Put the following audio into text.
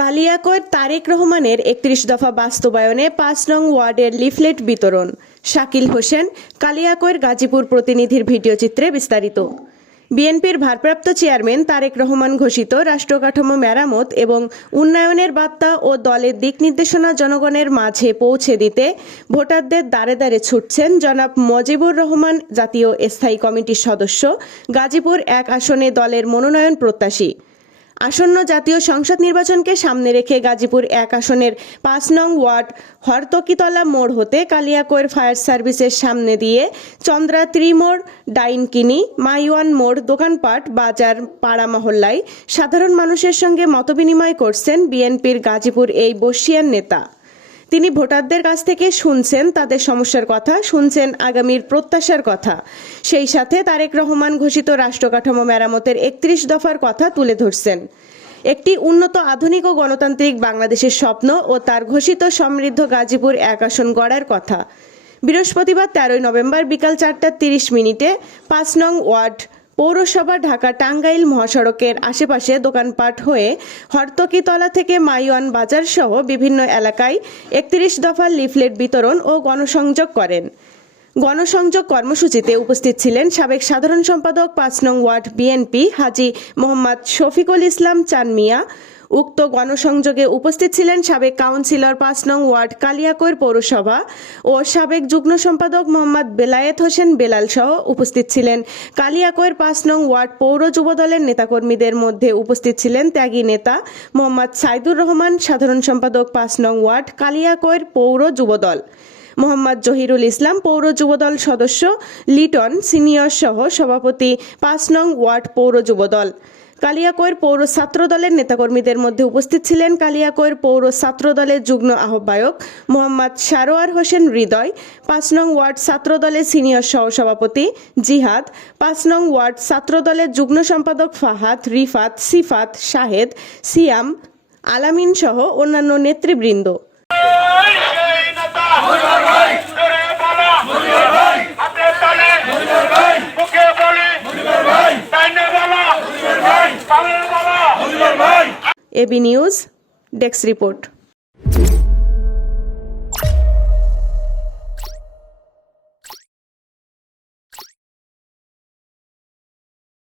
কালিয়াকৈর তারেক রহমানের একত্রিশ দফা বাস্তবায়নে পাঁচ নং ওয়ার্ডের লিফলেট বিতরণ। শাকিল হোসেন, কালিয়াকৈর গাজীপুর প্রতিনিধির ভিডিও চিত্রে বিস্তারিত। বিএনপির ভারপ্রাপ্ত চেয়ারম্যান তারেক রহমান ঘোষিত রাষ্ট্রকাঠামো মেরামত এবং উন্নয়নের বার্তা ও দলের দিক নির্দেশনা জনগণের মাঝে পৌঁছে দিতে ভোটারদের দ্বারে দ্বারে ছুটছেন জনাব মজিবুর রহমান, জাতীয় স্থায়ী কমিটির সদস্য, গাজীপুর এক আসনে দলের মনোনয়ন প্রত্যাশী। আসন্ন জাতীয় সংসদ নির্বাচনকে সামনে রেখে গাজীপুর এক আসনের পাঁচ নং ওয়ার্ড হরতকিতলা মোড় হতে কালিয়াকোয়ের ফায়ার সার্ভিসের সামনে দিয়ে চন্দ্রা ত্রিমোড়, ডাইনকিনি, মাইওয়ান মোড়, দোকানপাট, বাজার, পাড়া মহল্লায় সাধারণ মানুষের সঙ্গে মতবিনিময় করছেন বিএনপির গাজীপুর এই বর্ষিয়ান নেতা। তিনি ভোটারদের কাছ থেকে শুনছেন তাদের সমস্যার কথা, শুনছেন আগামীর প্রত্যাশার কথা। সেই সাথে তারেক রহমান ঘোষিত রাষ্ট্রকাঠামো মেরামতের একত্রিশ দফার কথা তুলে ধরছেন। একটি উন্নত আধুনিক ও গণতান্ত্রিক বাংলাদেশের স্বপ্ন ও তার ঘোষিত সমৃদ্ধ গাজীপুর এক আসন গড়ার কথা। বৃহস্পতিবার তেরোই নভেম্বর বিকাল চারটা তিরিশ মিনিটে পাঁচ নং ওয়ার্ড পৌরসভা ঢাকা টাঙ্গাইল মহাসড়কের আশেপাশে দোকানপাট হয়ে হরতকিতলা থেকে মাইওয়ান বাজার সহ বিভিন্ন এলাকায় একত্রিশ দফার লিফলেট বিতরণ ও গণসংযোগ করেন। গণসংযোগ কর্মসূচিতে উপস্থিত ছিলেন সাবেক সাধারণ সম্পাদক পাঁচ নং ওয়ার্ড বিএনপি হাজি মোহাম্মদ শফিকুল ইসলাম চান মিয়া উক্ত গণসংযোগে উপস্থিত ছিলেন সাবেক কাউন্সিলর পাঁচ নং ওয়ার্ড কালিয়াকৈর পৌরসভা ও সাবেক যুগ্ম সম্পাদক মোহাম্মদ বেলায়েত হোসেন বেলাল সহ উপস্থিত ছিলেন। কালিয়াকৈর পাঁচ নং ওয়ার্ড পৌর যুবদলের নেতাকর্মীদের মধ্যে উপস্থিত ছিলেন ত্যাগী নেতা মোহাম্মদ সাইদুর রহমান, সাধারণ সম্পাদক পাঁচ নং ওয়ার্ড কালিয়াকৈর পৌর যুবদল। মোহাম্মদ জহিরুল ইসলাম পৌর যুবদল সদস্য, লিটন সিনিয়র সহ সভাপতি, পাঁচ নং ওয়ার্ড পৌর যুবদল। কালিয়াকৈর পৌর ছাত্র দলের নেতাকর্মীদের মধ্যে উপস্থিত ছিলেন কালিয়াকৈর পৌর ছাত্র দলের যুগ্ম আহ্বায়ক মোহাম্মদ সারোয়ার হোসেন হৃদয়, পাঁচ নং ওয়ার্ড ছাত্র দলের সিনিয়র সহ সভাপতি জিহাদ, পাঁচ নং ওয়ার্ড ছাত্র দলের যুগ্ম সম্পাদক ফাহাদ, রিফাত, সিফাত, শাহেদ, সিয়াম, আলামিন সহ অন্যান্য নেতৃবৃন্দ। A B news desk report.